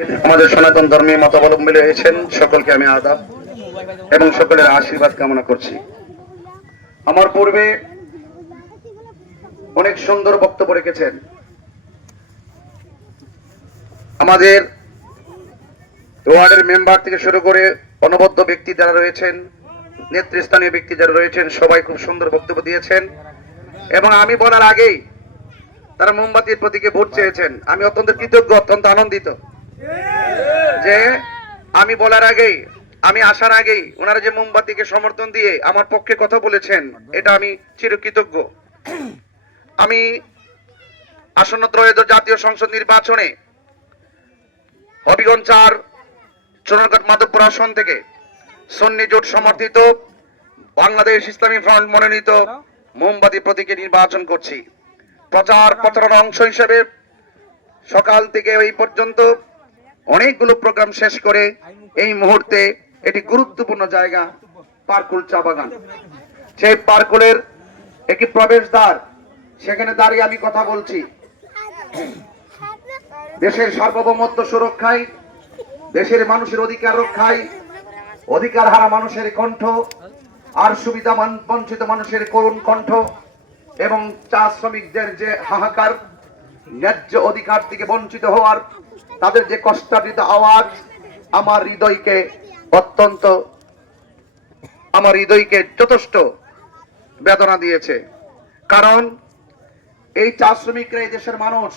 আমাদের সনাতন ধর্মীয় মতাবলম্বী রয়েছেন সকলকে আমি আদাব এবং সকলের আশীর্বাদ কামনা করছি। আমার পূর্বে অনেক সুন্দর বক্তব্য রেখেছেন আমাদের ওয়ার্ডের মেম্বার থেকে শুরু করে অনবদ্য ব্যক্তি যারা রয়েছেন, নেতৃস্থানীয় ব্যক্তি যারা রয়েছেন, সবাই খুব সুন্দর বক্তব্য দিয়েছেন এবং আমি বলার আগেই তারা মোমবাতির প্রতীকে ভোট চেয়েছেন। আমি অত্যন্ত কৃতজ্ঞ, অত্যন্ত আনন্দিত যে আমি বলার আগেই, আমি আসার আগেই ওনারা যে মোমবাতিকে সমর্থন দিয়ে আমার পক্ষে কথা বলেছেন, এটা আমি চিরকৃতজ্ঞ। আমি আসন্ন ত্রয়োদশ জাতীয় সংসদ নির্বাচনে হবিগঞ্জ ৪ চুনারঘাট মাধবপুর আসন থেকে সুন্নি জোট সমর্থিত বাংলাদেশ ইসলামী ফ্রন্ট মনোনীত মোমবাতি প্রতীকে নির্বাচন করছি। প্রচার প্রচারণার অংশ হিসেবে সকাল থেকে এই পর্যন্ত অনেকগুলো প্রোগ্রাম শেষ করে এই মুহূর্তে এটি গুরুত্বপূর্ণ জায়গা পার্কুল চা বাগান। সেই পার্কুলের একটি প্রবেশদ্বার, সেখানে দাঁড়িয়ে আমি কথা বলছি। দেশের সার্বভৌমত্ব সুরক্ষায়, দেশের মানুষের অধিকার রক্ষায়, অধিকার হারা মানুষের কণ্ঠ আর সুবিধা বঞ্চিত মানুষের করুণ কণ্ঠ এবং চা শ্রমিকদের যে হাহাকার, ন্যায্য অধিকার থেকে বঞ্চিত হওয়ার তাদের যে কষ্টার্জিত আওয়াজ আমার হৃদয়কে যথেষ্ট বেদনা দিয়েছে। কারণ এই চা শ্রমিকরা এই দেশের মানুষ,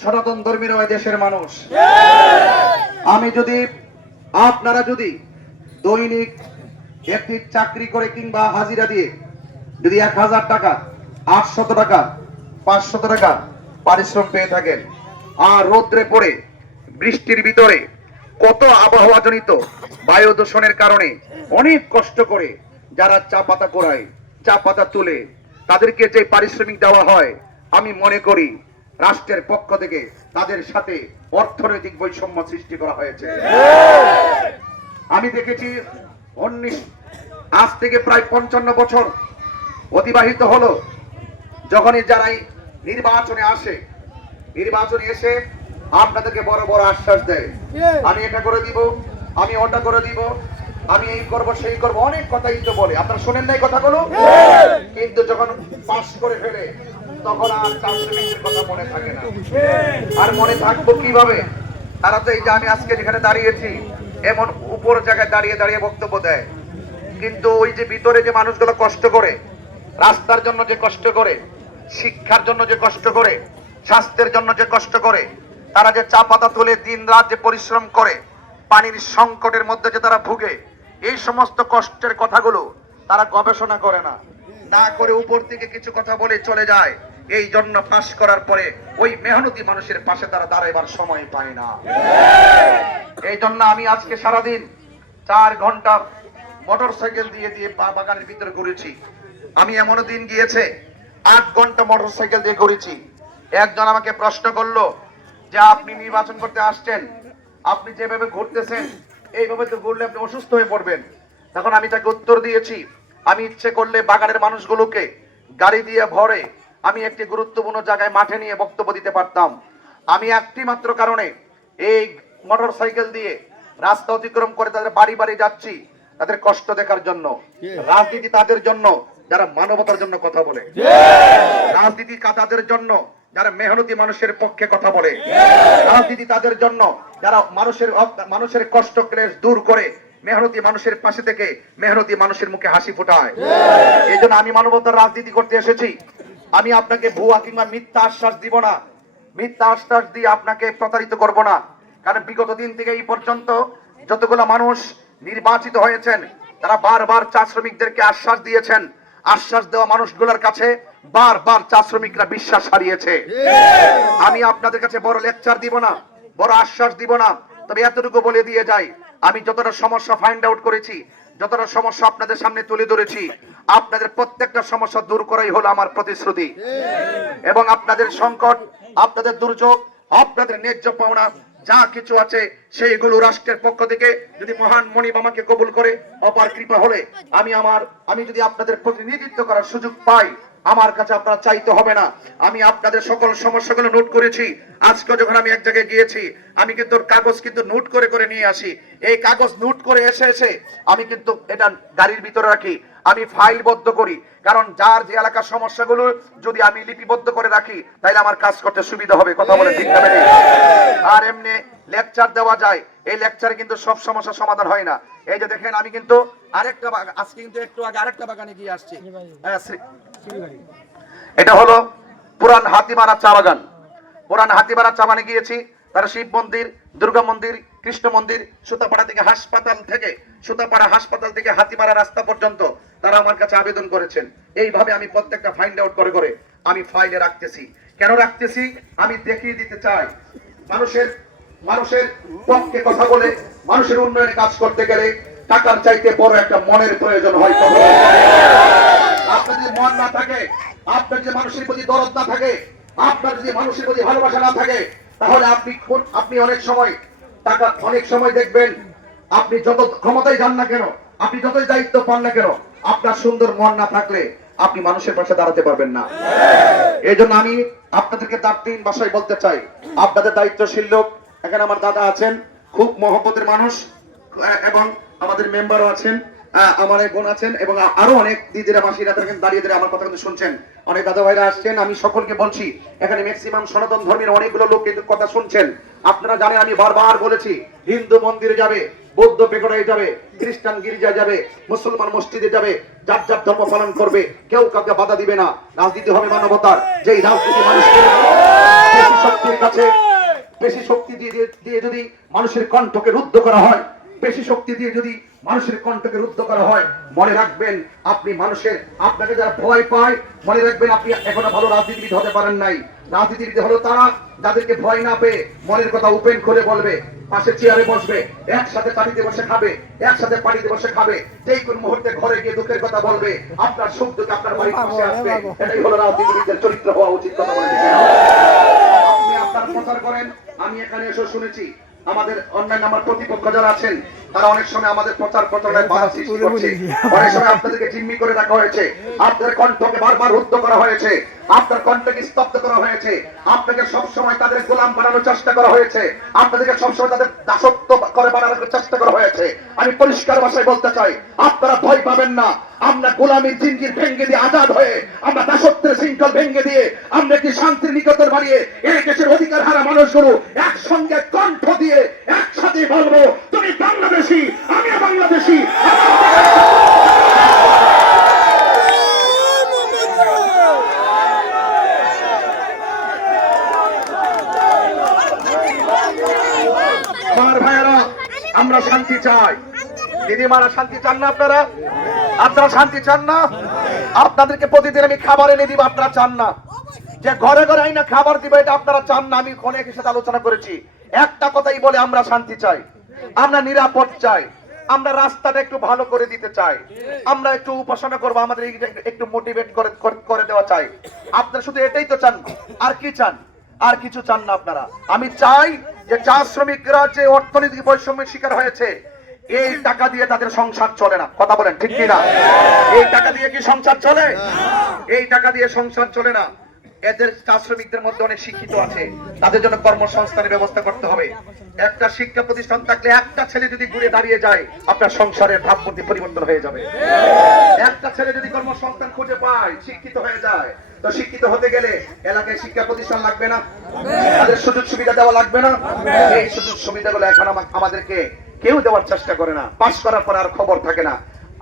সনাতন ধর্মীয় এই দেশের মানুষ। আপনারা যদি দৈনিক একটি চাকরি করে কিংবা হাজিরা দিয়ে যদি ১,০০০ টাকা, ৮০০ টাকা, ৫০০ টাকা পারিশ্রম পেয়ে থাকেন, আর রোদ্রে পড়ে বৃষ্টির ভিতরে কত আবহাওয়াজনিত বায়ু দূষণের কারণে অনেক কষ্ট করে যারা চা পাতা কোড়ায়, চা পাতা তুলে তাদেরকে যে পারিশ্রমিক দেওয়া হয়, আমি মনে করি রাষ্ট্রের পক্ষ থেকে তাদের সাথে অর্থনৈতিক বৈষম্য সৃষ্টি করা হয়েছে। আমি দেখেছি আজ থেকে প্রায় ৫৫ বছর অতিবাহিত হলো, যখনই যারাই নির্বাচনে এসে আপনাদেরকে বড় বড় আশ্বাস দেয়, আমি এটা করে দিব, আমি ওটা করে দিব, আমি এই করব সেই করব, অনেক কথাই তো বলে। আপনারা শোনেন না এই কথাগুলো? কিন্তু যখন পাস করে ফেলে তখন আর চা শ্রমিকদের কথা মনে থাকে না। আর মনে থাকবো কিভাবে? তারা তো এই যে আমি আজকে যেখানে দাঁড়িয়েছি এমন উপর জায়গায় দাঁড়িয়ে দাঁড়িয়ে বক্তব্য দেয়, কিন্তু ওই যে ভিতরে যে মানুষগুলো কষ্ট করে, রাস্তার জন্য যে কষ্ট করে, শিক্ষার জন্য যে কষ্ট করে, স্বাস্থ্যের জন্য যে কষ্ট করে, তারা যে চা পাতা তুলে দিন রাত যে পরিশ্রম করে, পানির সংকটের মধ্যে যে তারা ভুগে, এই সমস্ত কষ্টের কথাগুলো তারা গবেষণা করে না করে উপর থেকে কিছু কথা বলে চলে যায়। এই জন্য পাস করার পরে ওই মেহনতি মানুষের পাশে তারা দাঁড়াইবার সময় পায় না। এই জন্য আমি আজকে সারাদিন ৪ ঘন্টা মোটর সাইকেল দিয়ে বাগানের ভিতরে ঘুরেছি। আমি এমন দিন গিয়েছে ৮ ঘন্টা মোটর সাইকেল দিয়ে ঘুরেছি। একজন আমাকে প্রশ্ন করলো যে আপনি নির্বাচন করতে আসছেন, আপনি যেভাবে ঘুরতেছেন এইভাবে তো ঘুরলে আপনি অসুস্থ হয়ে পড়বেন। তখন আমি তাকে উত্তর দিয়েছি, আমি ইচ্ছে করলে বাগানের মানুষগুলোকে গাড়ি দিয়ে ভরে আমি একটি গুরুত্বপূর্ণ জায়গায় মাঠে নিয়ে বক্তব্য দিতে পারতাম। আমি একটি মাত্র কারণে এই মোটর সাইকেল দিয়ে রাস্তা অতিক্রম করে তাদের বাড়ি বাড়ি যাচ্ছি, তাদের কষ্ট দেখার জন্য। রাজনীতি তাদের জন্য যারা মানবতার জন্য কথা বলে, রাজনীতি তাদের জন্য যারা মেহনতি মানুষের পক্ষে কথা বলে, রাজনীতি তাদের জন্য যারা মানুষের কষ্ট ক্লেশ দূর করে মেহনতি মানুষের পাশে থেকে মেহনতি মানুষের মুখে হাসি ফোটায়। এই জন্য আমি মানবতার রাজনীতি করতে এসেছি। আমি আপনাকে ভুয়া কিংবা মিথ্যা আশ্বাস দিব না, মিথ্যা আশ্বাস দিয়ে আপনাকে প্রতারিত করব না। কারণ বিগত দিন থেকে এই পর্যন্ত যতগুলো মানুষ নির্বাচিত হয়েছেন তারা বারবার চা শ্রমিকদেরকে আশ্বাস দিয়েছেন। আশ্বাস দেওয়া মানুষগুলোর কাছে বারবার চা শ্রমিকরা বিশ্বাস হারিয়েছে। আমি আপনাদের কাছে বড় লেকচার দিব না, বড় আশ্বাস দিব না, তবে এতটুকু বলে দিয়ে যাই, আমি যতটা সমস্যা ফাইন্ড আউট করেছি, যতটা সমস্যা আপনাদের সামনে তুলে ধরেছি, আপনাদের প্রত্যেকটা সমস্যা দূর করাই হলো আমার প্রতিশ্রুতি। এবং আপনাদের সংকট, আপনাদের দুর্যোগ, আপনাদের ন্যায্য পাওনা যা কিছু আছে সেইগুলো রাষ্ট্রের পক্ষ থেকে যদি মহান মনিব আমাকে কবুল করে, অপার কৃপা হলে আমি যদি আপনাদের প্রতিনিধিত্ব করার সুযোগ পাই, আমার কাছে আপনারা চাইতে হবে না। আমি আপনাদের সকল সমস্যাগুলো নোট করেছি। আজকে যখন আমি এক জায়গায় গিয়েছি, আমি কিন্তু কাগজ কিন্তু নোট করে করে নিয়ে আসি। এই কাগজ নোট করে এসে আমি কিন্তু এটা গাড়ির ভিতরে রাখি, আমি ফাইলবদ্ধ করি। কারণ যার যে এলাকার সমস্যাগুলো যদি আমি লিপিবদ্ধ করে রাখি, তাহলে আমার কাজ করতে সুবিধা হবে। কথা বলে ঠিক না? আর এমনি লেকচার দেওয়া যায়, এই লেকচারে কিন্তু সব সমস্যার সমাধান হয় না। এই যে দেখেন, আমি কিন্তু আরেকটা আজকে কিন্তু একটু আগে আরেকটা বাগানে গিয়ে আসছি। এটা হলো পুরান হাতিমারা চা বাগান। পুরান হাতিমারা চা বাগানে গিয়েছি। তারা শিব মন্দির, দুর্গা মন্দির, কৃষ্ণ মন্দির, সুতাপাড়া থেকে হাসপাতাল থেকে হাতিমারা রাস্তা পর্যন্ত তারা আমার কাছে আবেদন করেছেন। এইভাবে আমি প্রত্যেকটা ফাইন্ড আউট করে করে আমি ফাইলে রাখতেছি। কেন রাখতেছি? আমি দেখিয়ে দিতে চাই, মানুষের পক্ষে কথা বলে মানুষের উন্নয়নে কাজ করতে গেলে টাকার চাইতে বড় একটা মনের প্রয়োজন হয়। আপনার যদি মন না থাকে, আপনার যদি মানুষের প্রতি দরদ না থাকে, আপনার যদি মানুষের প্রতি ভালোবাসা না থাকে, তাহলে আপনি অনেক সময় দেখবেন, আপনি যত ক্ষমতায় যান না কেন, আপনি যতই দায়িত্ব পান না কেন, আপনার সুন্দর মন না থাকলে আপনি মানুষের পাশে দাঁড়াতে পারবেন না। এই জন্য আমি আপনাদেরকে দাঁড়িয়ে ভাষায় বলতে চাই, আপনাদের দায়িত্বশীল লোক এখানে আমার দাদা আছেন, খুব মহব্বতের মানুষ, এবং আমাদের মেম্বারও আছেন, আমার এক বোন আছেন, এবং আরো অনেক দিদিরা মাসিরা দাঁড়িয়ে দাঁড়িয়ে আমার কথা কিন্তু শুনছেন। অনেক দাদা ভাইরা আসছেন। আমি সকলকে বলছি, এখানে ম্যাক্সিমাম সনাতন ধর্মের অনেকগুলো লোক কিন্তু কথা শুনছেন। আপনারা জানেন, আমি বারবার বলেছি, হিন্দু মন্দিরে যাবে, বৌদ্ধ পেগোডায় যাবে, খ্রিস্টান গির্জায় যাবে, মুসলমান মসজিদে যাবে, যার যার ধর্ম পালন করবে, কেউ কাউকে বাধা দিবে না। রাজনীতি হবে মানবতার। যেই রাজনীতি মানুষকে বেশি শক্তির কাছে, বেশি শক্তি দিয়ে যদি মানুষের কণ্ঠকে রুদ্ধ করা হয়, বেশি শক্তি দিয়ে যদি মানুষের কণ্ঠকে রুদ্ধ করা হয়, মনে রাখবেন আপনাকে যারা ভয় পায়, মনে রাখবেন আপনি এখনো ভালো রাজনীতিবিদ হতে পারেন নাই। রাজনীতিবিদ হলো তারা যাদেরকে ভয় না পেয়ে মনের কথা ওপেন খুলে বলবে, পাশে চেয়ারে বসবে, একসাথে পানিতে বসে খাবে, একসাথে পানিতে বসে খাবে, যেই কোন মুহূর্তে ঘরে গিয়ে দুঃখের কথা বলবে, আপনার সুখ দুঃখ আপনার বাড়ির পাশে আসবে। এটাই হলো রাজনীতিবিদের চরিত্র হওয়া উচিত। কথা বলে আপনি আপনার প্রচার করেন। আমি এখানে এসে শুনেছি, আমাদের অন্যান্য আমার প্রতিপক্ষ যারা আছেন, তারা অনেক সময় আমাদের প্রচারণায় বাধা সৃষ্টি করছে। অনেক সময় আপনাদেরকে জিম্মি করে রাখা হয়েছে, আপনাদের কণ্ঠকে বারবার রুদ্ধ করা হয়েছে, আপনার কণ্ঠকে স্তব্ধ করা হয়েছে, আপনাকে সবসময় তাদের গোলাম বানানোর চেষ্টা করা হয়েছে, আপনাদেরকে সবসময় তাদের দাসত্ব করে বানানোর চেষ্টা করা হয়েছে। আমি পরিষ্কার ভাষায় বলতে চাই, আপনারা ভয় পাবেন না। আমরা গোলামীর জিঞ্জির ভেঙে দিয়ে আজাদ হয়ে, আমরা দাসত্বের শৃঙ্খল ভেঙে দিয়ে, আমরা কি শান্তির নিকেতন বানিয়ে এই দেশের অধিকার হারা মানুষগুলো একসঙ্গে কণ্ঠ দিয়ে একসাথে বলবো, তুমি বাংলাদেশি, আমিও বাংলাদেশি। আমার ভাইয়েরা, আমরা শান্তি চাই। দিদিমারা শান্তি চান না? আপনারা শান্তি চান না? আপনাদেরকে প্রতিদিন আমি খাবার এনে দিব, আপনারা চান না? যে ঘরে ঘরে আইনা খাবার দিব, এটা আপনারা চান না? আমি অনেকের সাথে আলোচনা করেছি, একটা কথাই বলে, আমরা শান্তি চাই, আমরা নিরাপদ চাই, আমরা রাস্তাটা একটু ভালো করে দিতে চাই, আমরা একটু উপাসনা করবো, আমাদের একটু মোটিভেট করে দেওয়া চাই। আপনারা শুধু এটাই তো চান, আর কি চান? আর কিছু চান না আপনারা। আমি চাই যে চা শ্রমিকরা যে অর্থনৈতিক বৈষম্যের শিকার হয়েছে, এই টাকা দিয়ে তাদের সংসার চলে না। কথা বলেন ঠিক কিনা? এই টাকা দিয়ে কি সংসার চলে? এই টাকা দিয়ে সংসার চলে না। এদের চা শ্রমিকদের মধ্যে অনেক শিক্ষিত আছে, তাদের জন্য কর্মসংস্থানের ব্যবস্থা করতে হবে। একটা শিক্ষা প্রতিষ্ঠান থাকলে একটা ছেলে যদি ঘুরে দাঁড়িয়ে যায়, আপনার সংসারের ভাবমূর্তি পরিবর্তন হয়ে যাবে। একটা ছেলে যদি কর্মসংস্থান খুঁজে পায়, শিক্ষিত হয়ে যায়, তো শিক্ষিত হতে গেলে এলাকায় শিক্ষা প্রতিষ্ঠান লাগবে না? তাদের সুযোগ সুবিধা দেওয়া লাগবে না? এই সুযোগ সুবিধাগুলো এখন আমাদেরকে কেউ দেওয়ার চেষ্টা করে না। পাস করার পর আর খবর থাকে না।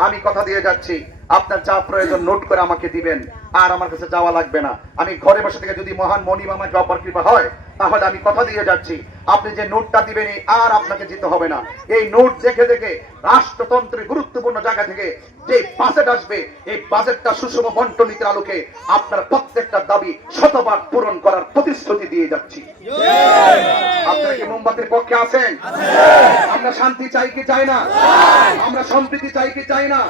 আমি কথা দিয়ে যাচ্ছি, আপনার যা প্রয়োজন নোট করে আমাকে দিবেন, আর আমার কাছে যাওয়া লাগবে না। আমি ঘরে বসে থেকে যদি মহান মনিম আমাকে অপার কৃপা হয়, তাহলে আমি কথা দিয়ে যাচ্ছি, আপনি যে নোটটা দিবেন আর আপনাকে যেতে হবে না। এই নোট দেখে দেখে রাষ্ট্রতন্ত্রের গুরুত্বপূর্ণ জায়গা থেকে যে বাজেট আসবে, এই বাজেটটা সুষম বন্টনীতির আলোকে আপনার প্রত্যেকটা দাবি শতবার পূরণ করার প্রতিশ্রুতি দিয়ে যাচ্ছি। আপনারা কি মোমবাতির পক্ষে আছেন? আমরা শান্তি চাই কি চাই না? আমরা সম্প্রীতি চাই কি চাই না?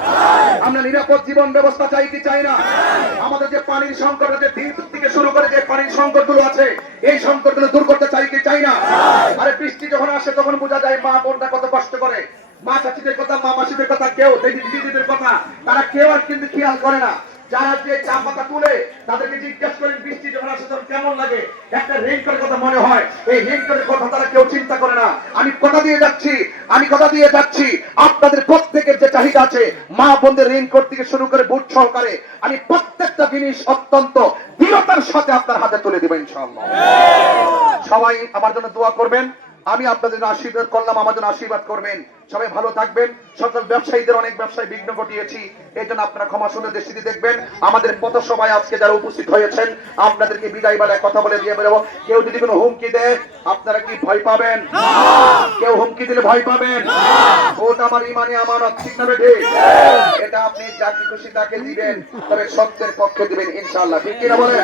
আমরা নিরাপদ জীবন ব্যবস্থা চাই কি চাই না? আমাদের যে পানির সংকট আছে, বিদ্যুৎ থেকে শুরু করে যে পানির সংকট গুলো আছে, এই সংকট গুলো দূর করতে চাই কি চাই না? আরে বৃষ্টি যখন আসে তখন বোঝা যায় মা বোনটা কত কষ্ট করে। মা চাচিদের কথা, মা মাসিদের কথা, কেউ দিদিদের কথা, তারা কেউ আর কিন্তু খেয়াল করে না। যারা যে চা পাতা তুলে তাদেরকে জিজ্ঞেস করেন বৃষ্টি যখন আসে তখন কেমন লাগে, একটা রেইনকোটের কথা মনে হয়। এই রেইনকোটের কথা তারা কেউ চিন্তা করে না। আমি কথা দিয়ে যাচ্ছি আপনাদের প্রত্যেকের যে চাহিদা আছে, মা বোনদের রেইনকোট থেকে শুরু করে বুট সহকারে আমি প্রত্যেকটা জিনিস অত্যন্ত দৃঢ়তার সাথে আপনার হাতে তুলে দেব ইনশাআল্লাহ। সবাই আমার জন্য দোয়া করবেন, আমি আপনাদের জন্য আশীর্বাদ করলাম, আমার জন্য আশীর্বাদ করবেন। সবাই ভালো থাকবেন। সকল ব্যবসায়ীদের অনেক ব্যবসায় বিঘ্ন ঘটিয়েছি, এই জন্য আপনারা ক্ষমা সুন্দর দৃষ্টিতে দেখবেন। আমাদের পথসভায় আজকে যারা উপস্থিত হয়েছেন আপনাদেরকে বিদায় বেলায় কথা বলে দিয়ে বেরোবো। কেউ যদি কোনো হুমকি দেয় আপনারা কি ভয় পাবেন? কেউ হুমকি দিলে ভয় পাবেন? ভোট আমার ইমানে আমানত, ঠিক না বেঠিক? এটা আপনি যাকে খুশি তাকে দিবেন, তবে সত্যের পক্ষে দিবেন ইনশাআল্লাহ, ঠিক কিনা বলেন?